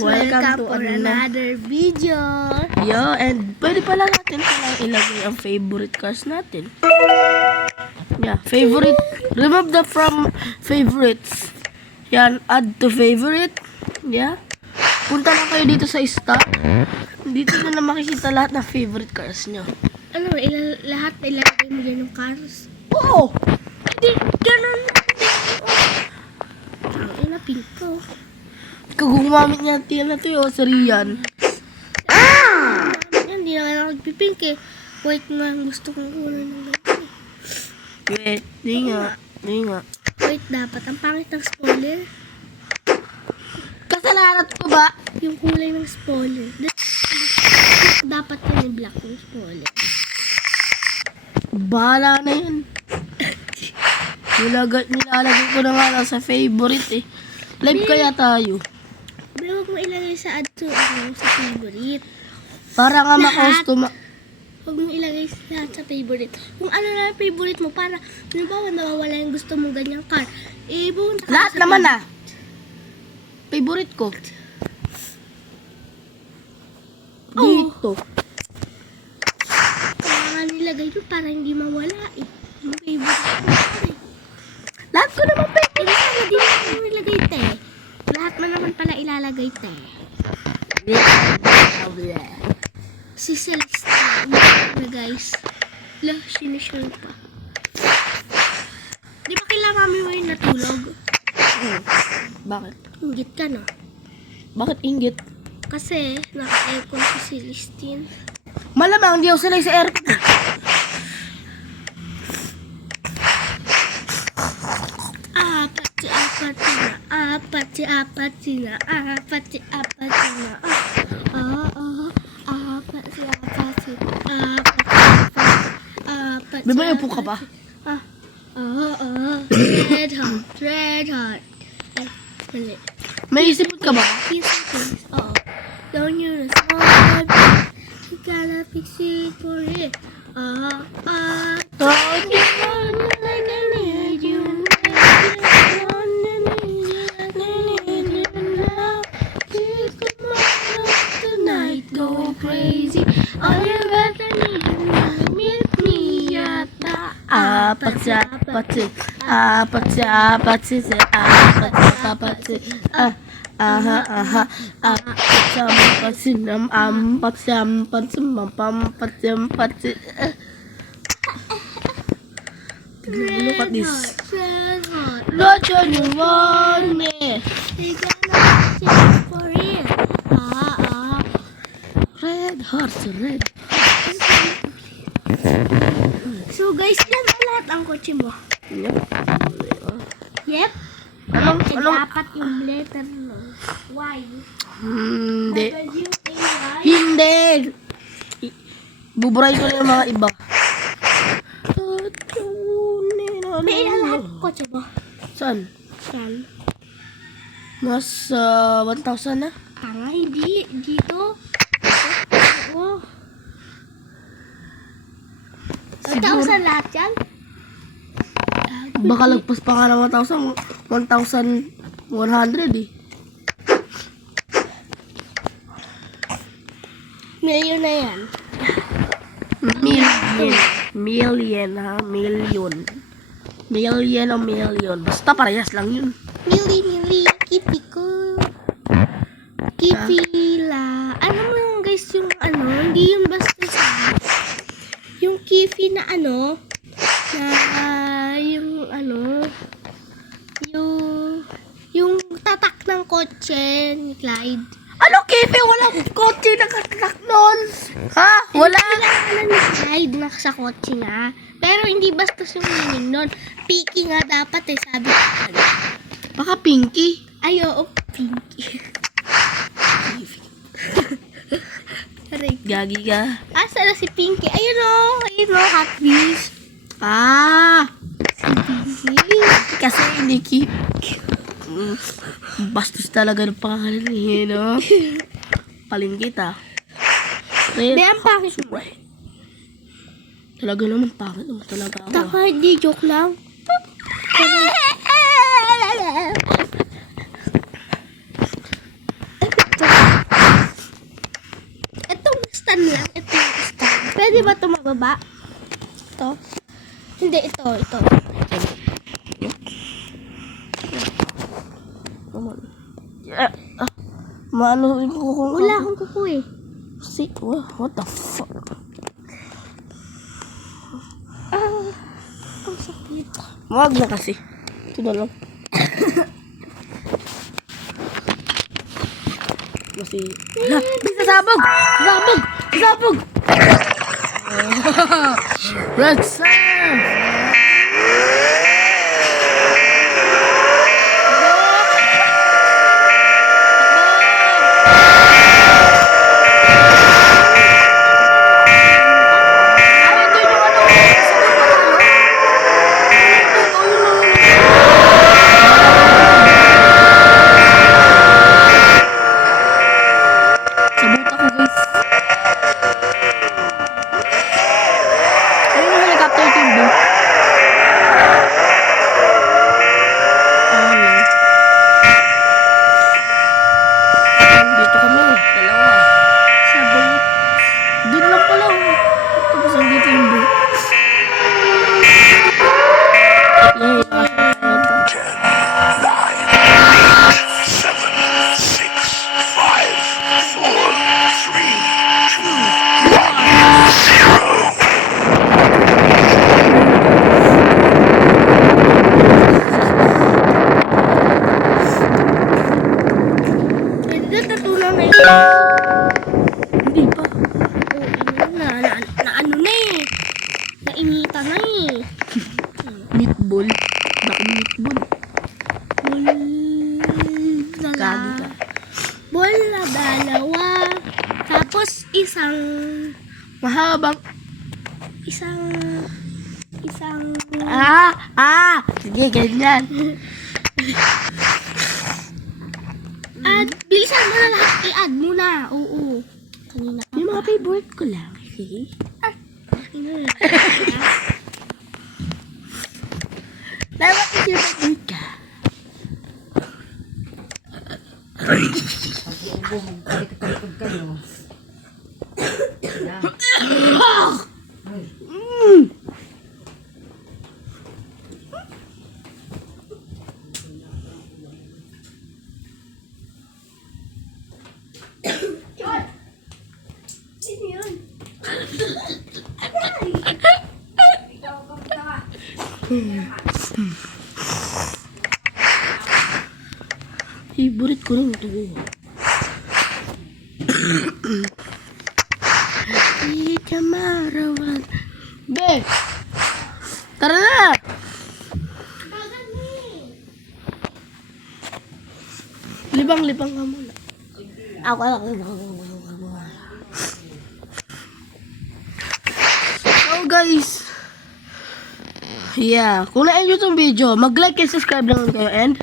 welcome to another video. Yo, and pwede pala natin palang ilagay ang favorite cars natin. Yeah, favorite. Remove the from favorites. Yan, add to favorite. Yeah. Punta lang kayo dito sa stock. Dito na makikita lahat ng favorite cars nyo. Ano, lahat ilalagay mo dyan yung cars? Oo! Hindi, ganun. Ang ina, pink ko. Ikaw gumamit niya na to yung sa Rian. Yan, di na ako nagpipink eh. White nga ang gusto kong kulay ng ganyan eh. Wait, di nga. White dapat. Ang pangit ng spoiler. Kasalanan ko ba? Yung kulay ng spoiler. Dapat yun yung black yung spoiler. Bahala na yun. Nilalagay ko na nga lang sa favorite eh. Live kaya tayo. Pero huwag mo ilagay sa add to, sa favorite. Para nga Lahat. makustoma. Huwag mo ilagay lahat sa favorite. Kung ano na yung favorite mo, para, halimbawa, nawawala yung gusto mong ganyang car. Eh, pumunta ka Lahat sa naman ah. Favorite ko. Dito. Kaya nga nilagay ko para hindi mawala eh. Yung favorite ko eh. Lahat ko naman favorite. Hindi sana din mo nilagay te. Lahat mo naman pala ilalagay te. Si Celestine na guys. Lah, sinishare pa. Di ba kailan mami mo yung natulog? Bakit? Inggit ka no? Bakit inggit? Kasi naka-aircon si Celestine. Malamang hindi ako sanay sa aircon. Bebe, upo ka ba? Red hot. Ay, mali. May isipot ka ba? Kiss. Oo. Don't you know? You gotta fix it for it. Don't you Like I need you. Tonight go crazy. All you gotta need is meet me yata. Apat-apat-si, look at this. Red hot. What you want me? You gotta fix it for it. Red hearts, red. So guys, yan na lahat ang kotse mo. Yep. Anong? Dapat yung letter no. Why? Hindi. W-A-Y. Hindi. Buburay ko na yung mga iba. May ilan lahat ang kotse mo? Saan? Yan. Mas 1,000 na? Tanga, hindi. Dito. Oo. 1,000 lahat yan? Baka lagpas pa nga ng 1,100 eh. Million na yan. Million ha? Million o million. Basta parehas lang yun. Mili, kipi ko. Kipila. Ano mo yung guys yung ano? Hindi yung basta sa... Yung kifi na ano? Na yung ano? Yung tatak ng kotse ni Clyde. Ano, Kipi? Walang kotse nakatatak nun. Ha? Wala. Kailangan ni Clyde na sa kotse na. Pero hindi basta yung meaning nun. Picky nga dapat eh, sabi ko. Baka Pinky. Ay, oo, Pinky. Aray. Gagi ka. Asa na si Pinky? Ayun o, Hot Wheels. Si Pinky. Kasi hindi bastos talaga ng pangalan niya, no? Palin kita. Be, ang pangit mo. Talaga naman, pangit naman talaga ako. Taka, hindi, joke lang. stand lang. Ito yung stand. Pwede ba ito mababa? Ito? Hindi, ito. Come on. Yeah. Maano rin ko kung... Wala akong kuko eh. See? What the fuck? Ang sakit. Wag na kasi. Ito na lang. Kasi... Hala! May sasabog! Sasabog! Sasabog! Red Star! Sabot ako guys. Ayun yung helicopter team ba? Dito kami. Dalawa. Sabot. Doon lang pala. Tapos andito yung boat. Pwede na tatulang na yun. Hindi pa. Na ano na eh. Nainita na eh. Meatball. Baka meatball. Gagi ka. Ball na dalawa. Tapos isang Mahabang. Sige, ganyan. At bilisan mo na lahat. I-add mo na. Oo. Kanina ka Yung mga pa. favorite ko lang. Okay? Dapat is your favorite ka. Favorite ko rin ito. Ika marawan. Be! Tara na! Libang-libang ka muna. Ako lang. So guys, yeah, kung na-enjoy itong video, mag-like and subscribe lang kayo and